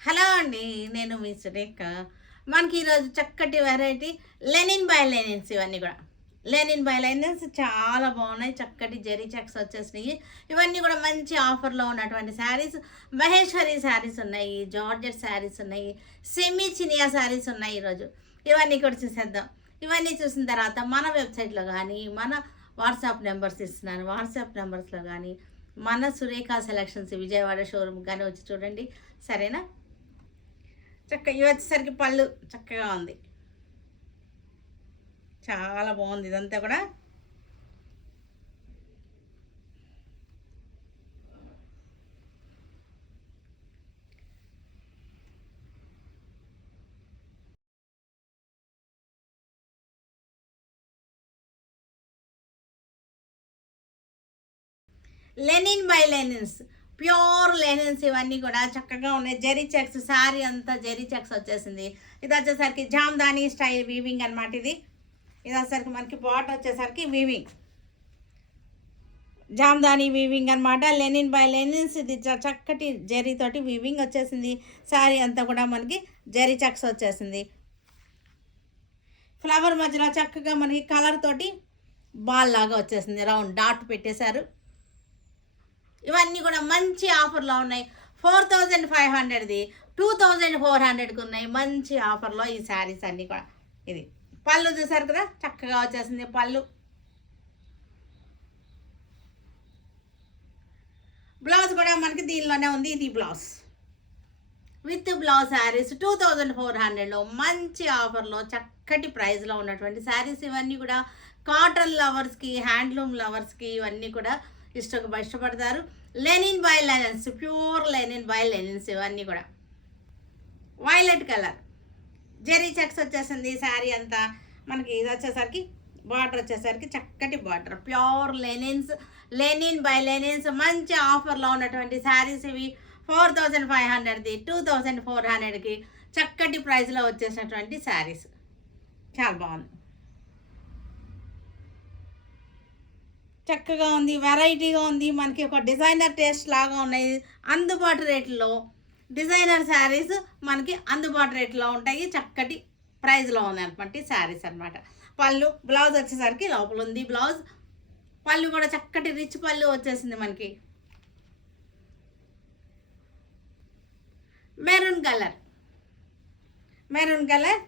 Hello అండి. నేను మీ సురేఖ. మనకి ఈరోజు చక్కటి వెరైటీ లెనిన్ బై లెనిన్స్ ఇవన్నీ కూడా. లెనిన్ బై లెనిన్స్ చాలా బాగున్నాయి. చక్కటి జెరీ చెక్స్ వచ్చేసినాయి. ఇవన్నీ కూడా మంచి ఆఫర్‌లో ఉన్నటువంటి శారీస్. మహేశ్వరి శారీస్ ఉన్నాయి. జార్జెట్ శారీస్ ఉన్నాయి. సెమీ చినియా శారీస్ ఉన్నాయి ఈరోజు. ఇవన్నీ కూడా చూసేద్దాం. ఇవన్నీ చూసిన తర్వాత మన వెబ్‌సైట్‌లో గానీ, మన వాట్సాప్ నంబర్స్ ఇస్తున్నాను. వాట్సాప్ నంబర్స్‌లో గానీ, మన సురేఖ సెలక్షన్స్ విజయవాడ షోరూమ్‌కి గానీ వచ్చి చూడండి. సరేనా? ఇవి వచ్చేసరికి పళ్ళు చక్కగా ఉంది. చాలా బాగుంది ఇదంతా కూడా. Lenin by linens, pure linens ఇవన్నీ కూడా చక్కగా ఉన్నాయి. జెరీ చెక్స్, శారీ అంతా జెరీ చెక్స్ వచ్చేసింది. ఇది వచ్చేసరికి జామ్దాని స్టైల్ వీవింగ్ అనమాట. ఇది వచ్చేసరికి మనకి బాట్ వచ్చేసరికి వీవింగ్, జామ్దాని వీవింగ్ అనమాట. Lenin by linens. ఇది చక్కటి జెరీతోటి వీవింగ్ వచ్చేసింది. శారీ అంతా కూడా మనకి జెరీ చెక్స్ వచ్చేసింది. ఫ్లవర్ మధ్యలో చక్కగా మనకి కలర్ తోటి బాల్ లాగా వచ్చేసింది. రౌండ్ డాట్ పెట్టేశారు. ఇవన్నీ కూడా మంచి ఆఫర్లో ఉన్నాయి. 4500ది 2400కి ఉన్నాయి. మంచి ఆఫర్లో ఈ శారీస్ అన్నీ కూడా. ఇది పళ్ళు చూసారు కదా, చక్కగా వచ్చేసింది పళ్ళు. బ్లౌజ్ కూడా మనకి దీనిలోనే ఉంది. ఇది బ్లౌజ్ విత్ బ్లౌజ్ శారీస్ 2400లో మంచి ఆఫర్లో చక్కటి ప్రైస్లో ఉన్నటువంటి శారీస్ ఇవన్నీ కూడా. కాటన్ లవర్స్కి, హ్యాండ్లూమ్ లవర్స్కి ఇవన్నీ కూడా ఇష్టపడతారు. Lenin by linens, pure linen by linens ఇవన్నీ కూడా. వైలెట్ కలర్ జెరీ చెక్స్ వచ్చేసింది. శారీ అంతా మనకి ఇది వచ్చేసరికి బార్డర్ వచ్చేసరికి చక్కటి border. Pure linens, Lenin by linens మంచి ఆఫర్లో ఉన్నటువంటి శారీస్ ఇవి. 4500ది 2400కి చక్కటి ప్రైస్లో వచ్చేసినటువంటి శారీస్. చాలా బాగుంది, చక్కగా ఉంది, వెరైటీగా ఉంది. మనకి ఒక డిజైనర్ టేస్ట్ లాగా ఉన్నాయి. అందుబాటు రేట్లో డిజైనర్ శారీస్ మనకి అందుబాటు రేట్లో ఉంటాయి. చక్కటి ప్రైస్లో ఉన్నటువంటి శారీస్ అనమాట. పళ్ళు, బ్లౌజ్ వచ్చేసరికి లోపల ఉంది బ్లౌజ్. పళ్ళు కూడా చక్కటి రిచ్ పళ్ళు వచ్చేసింది మనకి. మెరూన్ కలర్, మెరూన్ కలర్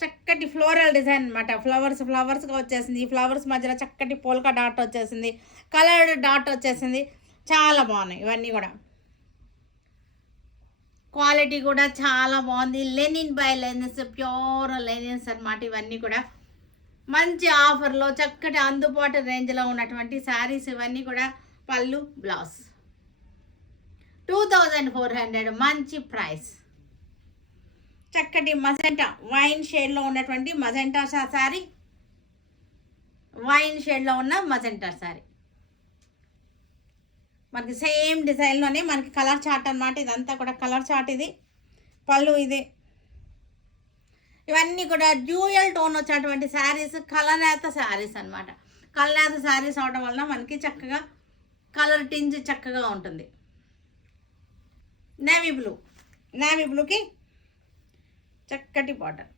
చక్కటి ఫ్లోరల్ డిజైన్ అనమాట. ఫ్లవర్స్గా వచ్చేసింది. ఈ ఫ్లవర్స్ మధ్యలో చక్కటి పోల్కా డాట్ వచ్చేసింది. కలర్డ్ డాట్ వచ్చేసింది. చాలా బాగున్నాయి ఇవన్నీ కూడా. క్వాలిటీ కూడా చాలా బాగుంది. Lenin by linens, pure linens అనమాట. ఇవన్నీ కూడా మంచి ఆఫర్లో చక్కటి అందుబాటు రేంజ్లో ఉన్నటువంటి శారీస్ ఇవన్నీ కూడా. పళ్ళు, బ్లౌజ్ 2400 మంచి ప్రైస్. చక్కటి మజెంటా వైన్ షేడ్లో ఉన్నటువంటి మజెంటా శారీ, వైన్ షేడ్లో ఉన్న మజెంటా శారీ మనకి సేమ్ డిజైన్లోనే మనకి కలర్ చార్ట్ అనమాట. ఇదంతా కూడా కలర్ చార్ట్. ఇది పళ్ళు, ఇదే. ఇవన్నీ కూడా డ్యూయల్ టోన్ వచ్చేటువంటి శారీస్, కలనేత శారీస్ అనమాట. కలనేత శారీస్ అవడం వలన మనకి చక్కగా కలర్ టింజ్ చక్కగా ఉంటుంది. నేవీ బ్లూ, నేవీ బ్లూకి చక్కటి బార్డర్.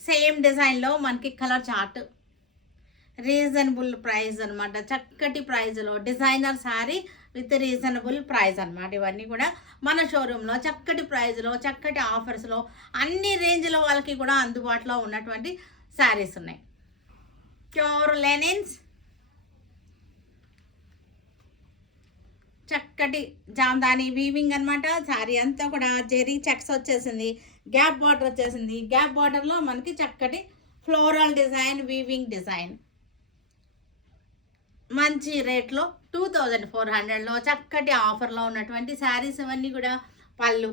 సేమ్ డిజైన్లో మనకి కలర్ చార్ట్. రీజనబుల్ ప్రైస్ అనమాట. చక్కటి ప్రైజ్లో designer sari with reasonable price అనమాట. ఇవన్నీ కూడా మన షోరూంలో చక్కటి ప్రైజ్లో, చక్కటి ఆఫర్స్లో, అన్ని రేంజ్లో వాళ్ళకి కూడా అందుబాటులో ఉన్నటువంటి శారీస్ ఉన్నాయి. ప్యూర్ లెనిన్స్, చక్కటి జామ్దాని వీవింగ్ అనమాట. శారీ అంతా కూడా జెరీ చెక్స్ వచ్చేసింది. గ్యాప్ బార్డర్ వచ్చేసింది. గ్యాప్ బార్డర్లో మనకి చక్కటి ఫ్లోరల్ డిజైన్, వీవింగ్ డిజైన్. మంచి రేట్లో 2400లో చక్కటి ఆఫర్లో ఉన్నటువంటి శారీస్ ఇవన్నీ కూడా. పళ్ళు,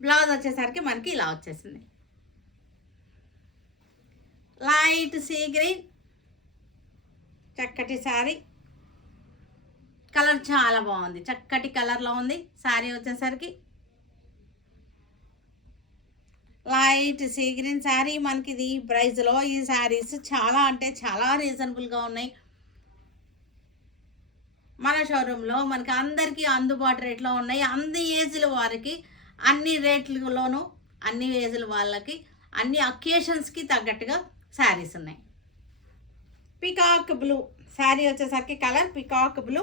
బ్లౌజ్ వచ్చేసరికి మనకి ఇలా వచ్చేసింది. లైట్ సీ గ్రీన్ చక్కటి శారీ. కలర్ చాలా బాగుంది, చక్కటి కలర్లో ఉంది శారీ వచ్చేసరికి. లైట్ సీ గ్రీన్ శారీ మనకి. ఇది ప్రైస్లో ఈ శారీస్ చాలా అంటే చాలా రీజనబుల్గా ఉన్నాయి. మన షోరూంలో మనకి అందరికీ అందుబాటు రేట్లో ఉన్నాయి. అన్ని ఏజ్ల వారికి అన్ని రేట్లలోనూ అన్ని ఏజ్ల వాళ్ళకి అన్ని అకేషన్స్కి తగ్గట్టుగా శారీస్ ఉన్నాయి. పికాక్ బ్లూ శారీ వచ్చేసరికి కలర్ పికాక్ బ్లూ,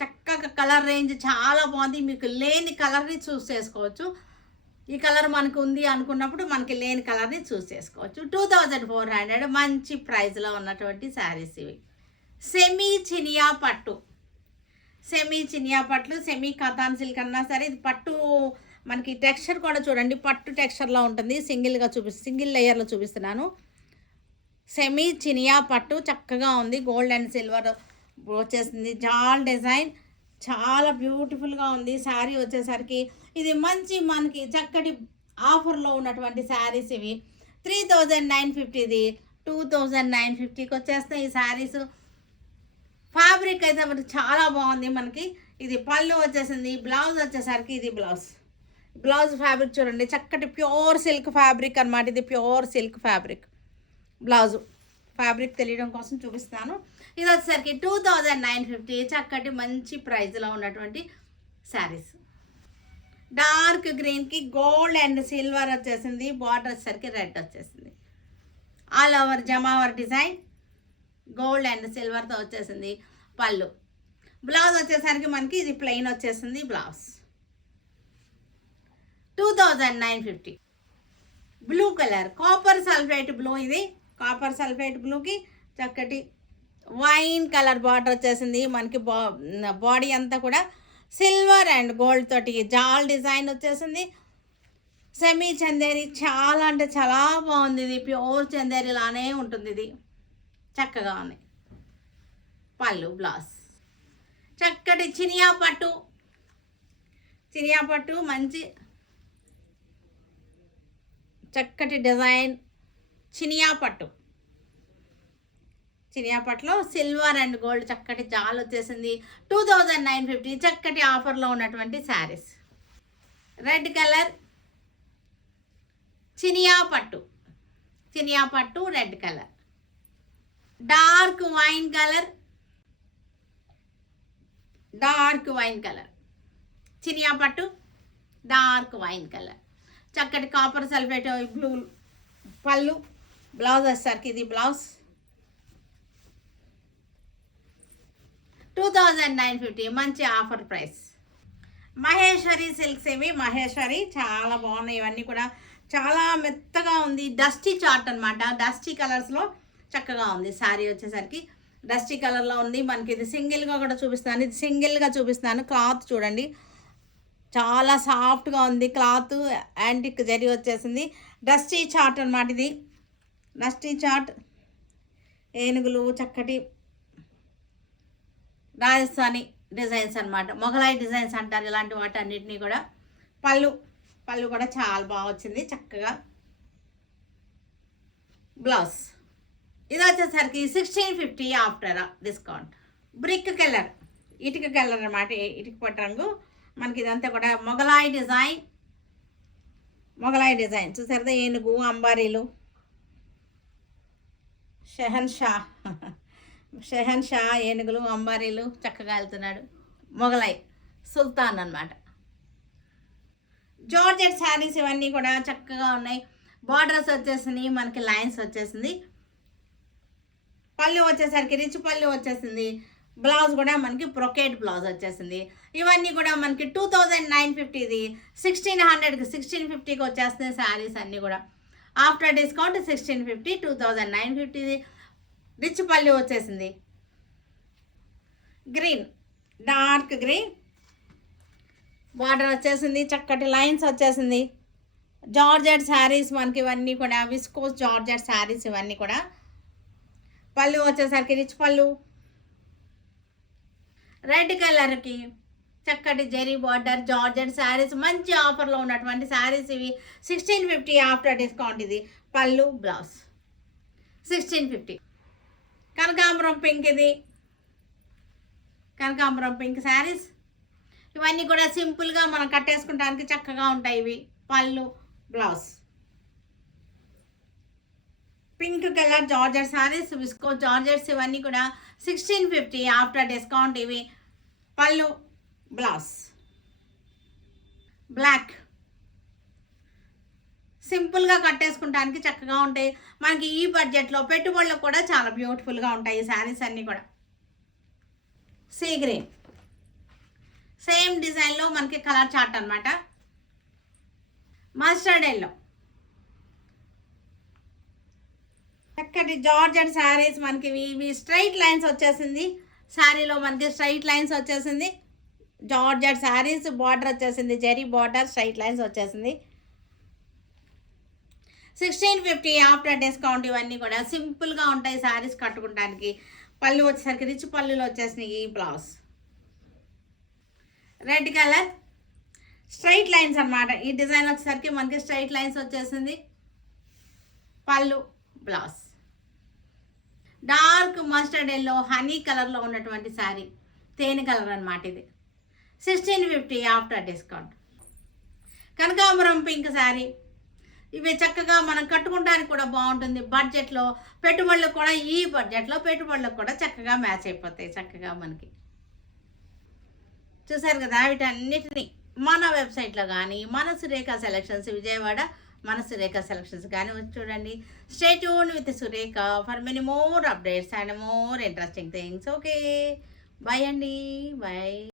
చక్కగా కలర్ రేంజ్ చాలా బాగుంది. మీకు లేని కలర్ని చూస్ చేసుకోవచ్చు. ఈ కలర్ మనకు ఉంది అనుకున్నప్పుడు మనకి లేని కలర్ని చూస్ చేసుకోవచ్చు. 2400 మంచి ప్రైస్లో ఉన్నటువంటి శారీస్ ఇవి. సెమీ చినియా పట్టు, సెమీ చినియా పట్లు, సెమీ కథాన్ సిల్క్ అన్నా సరే ఇది పట్టు. మనకి టెక్స్చర్ కూడా చూడండి పట్టు టెక్స్చర్లో ఉంటుంది. సింగిల్ లేయర్లో చూపిస్తున్నాను. సెమీ చినియా పట్టు చక్కగా ఉంది. గోల్డ్ అండ్ సిల్వర్ వచ్చేసింది. జాల్ డిజైన్ చాలా బ్యూటిఫుల్గా ఉంది. శారీ వచ్చేసరికి ఇది మంచి మనకి చక్కటి ఆఫర్లో ఉన్నటువంటి శారీస్ ఇవి. 3950, 2950కి వచ్చేస్తాయి ఈ శారీస్. ఫ్యాబ్రిక్ అయితే మనకి చాలా బాగుంది. మనకి ఇది పళ్ళు వచ్చేసింది. బ్లౌజ్ వచ్చేసరికి ఇది బ్లౌజ్ ఫ్యాబ్రిక్ చూడండి చక్కటి ప్యూర్ సిల్క్ ఫ్యాబ్రిక్ అనమాట. ఇది pure silk fabric. Blouse fabric తెలియడం కోసం చూపిస్తాను. ఇది వచ్చేసరికి 2950 చక్కటి మంచి ప్రైస్లో ఉన్నటువంటి శారీస్. డార్క్ గ్రీన్కి గోల్డ్ అండ్ సిల్వర్ వచ్చేసింది. బార్డర్ వచ్చేసరికి రెడ్ వచ్చేసింది. All over jamawar design gold and సిల్వర్తో వచ్చేసింది. పళ్ళు. బ్లౌజ్ వచ్చేసరికి మనకి ఇది ప్లెయిన్ వచ్చేసింది. Blouse 2950. Blue colour copper sulphate blue. ఇది కాపర్ సల్ఫేట్ బ్లూకి చక్కటి వైన్ కలర్ బార్డర్ వచ్చేసింది. మనకి బాడీ అంతా కూడా సిల్వర్ అండ్ గోల్డ్ తోటి జాల్ డిజైన్ వచ్చేసింది. సెమీ చందేరి చాలా అంటే చాలా బాగుంది. ఇది ప్యూర్ చందేరి లానే ఉంటుంది. ఇది చక్కగా ఉంది. పళ్ళు. బ్లౌజ్ చక్కటి చినియా పట్టు మంచి చక్కటి డిజైన్ చినియా పట్టులో సిల్వర్ అండ్ గోల్డ్ చక్కటి జాల్ వచ్చేసింది. 2950 చక్కటి ఆఫర్లో ఉన్నటువంటి శారీస్. రెడ్ కలర్ చినియా పట్టు red colour. Dark wine colour Chiniya పట్టు డార్క్ వైన్ కలర్. చక్కటి కాపర్ సల్ఫేట్ బ్లూ పళ్ళు. బ్లౌజ్ వచ్చేసరికి ఇది బ్లౌజ్ 2950 మంచి ఆఫర్ ప్రైస్. మహేశ్వరి సిల్క్స్ ఇవి. మహేశ్వరి చాలా బాగున్నాయి. ఇవన్నీ కూడా చాలా మెత్తగా ఉంది. డస్టీ చార్ట్ అనమాట. డస్టీ కలర్స్లో చక్కగా ఉంది. శారీ వచ్చేసరికి డస్టీ కలర్లో ఉంది. మనకి ఇది సింగిల్గా కూడా చూపిస్తాను. ఇది సింగిల్గా చూపిస్తాను. క్లాత్ చూడండి చాలా సాఫ్ట్గా ఉంది. క్లాత్ యాంటిక్ జరీ వచ్చేసింది. డస్టీ చార్ట్ అనమాట. ఇది డస్టీ చార్ట్. ఏనుగులు చక్కటి రాజస్థానీ డిజైన్స్ అనమాట. మొఘలాయి డిజైన్స్ అంటారు ఇలాంటి వాటి అన్నిటినీ కూడా. పళ్ళు కూడా చాలా బాగా వచ్చింది చక్కగా. బ్లౌజ్. ఇది వచ్చేసరికి 1650 ఆఫ్టర్ డిస్కౌంట్. బ్రిక్ కలర్ ఇటుక కలర్ అనమాట. ఇటుక పట్టు రంగు. మనకి ఇదంతా కూడా మొఘలాయి డిజైన్ చూసారు. ఏనుగు అంబారీలు షెహన్ షా ఏనుగులు అంబారీలు చక్కగా వెళ్తున్నాడు. మొఘలాయి సుల్తాన్ అనమాట. జార్జెట్ శారీస్ ఇవన్నీ కూడా చక్కగా ఉన్నాయి. బార్డర్స్ వచ్చేసింది. మనకి లైన్స్ వచ్చేసింది. పళ్ళు వచ్చేసరికి రిచ్ పళ్ళు వచ్చేసింది. బ్లౌజ్ కూడా మనకి బ్రొకేట్ బ్లౌజ్ వచ్చేసింది. ఇవన్నీ కూడా మనకి 2950. 1600కి 1650కి వచ్చేస్తున్నాయి శారీస్ అన్నీ కూడా. After discount 1650. 2950 రిచ్ పళ్ళు వచ్చేసింది. గ్రీన్ డార్క్ గ్రీన్ బార్డర్ వచ్చేసింది. చక్కటి లైన్స్ వచ్చేసింది. జార్జెట్ శారీస్ మనకి ఇవన్నీ కూడా విస్కోస్ జార్జెట్ శారీస్ ఇవన్నీ కూడా. పళ్ళు వచ్చేసరికి రిచ్ పళ్ళు. రెడ్ కలర్కి చక్కటి జరీ బార్డర్ జార్జెట్ శారీస్ మంచి ఆఫర్లో ఉన్నటువంటి శారీస్ ఇవి. 1650 ఆఫ్టర్ డిస్కౌంట్. ఇది పళ్ళు బ్లౌజ్ 1650. కనకాంబరం పింక్. ఇది కనకాంబరం పింక్ శారీస్ ఇవన్నీ కూడా సింపుల్గా మనం కట్టేసుకుంటానికి చక్కగా ఉంటాయి. ఇవి పళ్ళు blouse pink colour georgette saris, visco georgettes ఇవన్నీ కూడా 1650 ఆఫ్టర్ డిస్కౌంట్. ఇవి పళ్ళు, బ్లౌజ్ బ్లాక్, సింపుల్గా కట్టేసుకుంటానికి చక్కగా ఉంటాయి. మనకి ఈ బడ్జెట్లో పెట్టుబడులకు కూడా చాలా బ్యూటిఫుల్గా ఉంటాయి ఈ శారీస్ అన్నీ కూడా. సీ గ్రీన్, సేమ్ డిజైన్లో మనకి కలర్ చార్ట్ అనమాట. మస్టర్డ్ ఎల్లో, చక్కటి జార్జెట్ శారీస్ మనకి ఇవి స్ట్రైట్ లైన్స్ వచ్చేసింది. శారీలో మనకి స్ట్రైట్ లైన్స్ వచ్చేసింది. జార్జెట్ శారీస్, బార్డర్ వచ్చేసింది, జరీ బార్డర్, స్ట్రైట్ లైన్స్ వచ్చేసింది. 1650 ఆఫ్టర్ డిస్కౌంట్. ఇవన్నీ కూడా సింపుల్గా ఉంటాయి శారీస్ కట్టుకోవడానికి. పళ్ళు వచ్చేసరికి రిచ్ పళ్ళులు వచ్చేసినాయి. Blouse red colour, straight lines అనమాట. ఈ డిజైన్ వచ్చేసరికి మనకి స్ట్రైట్ లైన్స్ వచ్చేసింది. పళ్ళు, blouse dark mustard yellow honey కలర్లో ఉన్నటువంటి శారీ, తేనె కలర్ అనమాట ఇది. 1650 ఆఫ్టర్ డిస్కౌంట్. కనకాంబరం పింక్ శారీ, ఇవి చక్కగా మనం కట్టుకోవడానికి కూడా బాగుంటుంది. బడ్జెట్లో పెట్టుబడులకు కూడా, ఈ బడ్జెట్లో పెట్టుబడులకు కూడా చక్కగా మ్యాచ్ అయిపోతాయి చక్కగా మనకి. చూసారు కదా, వీటన్నిటిని మన వెబ్సైట్లో కానీ, మన సురేఖ సెలెక్షన్స్ విజయవాడ, మన సురేఖ సెలెక్షన్స్ కానీ వచ్చి చూడండి. Stay tune with Surekha for many more updates and more interesting things. Okay, bye అండి, బాయ్.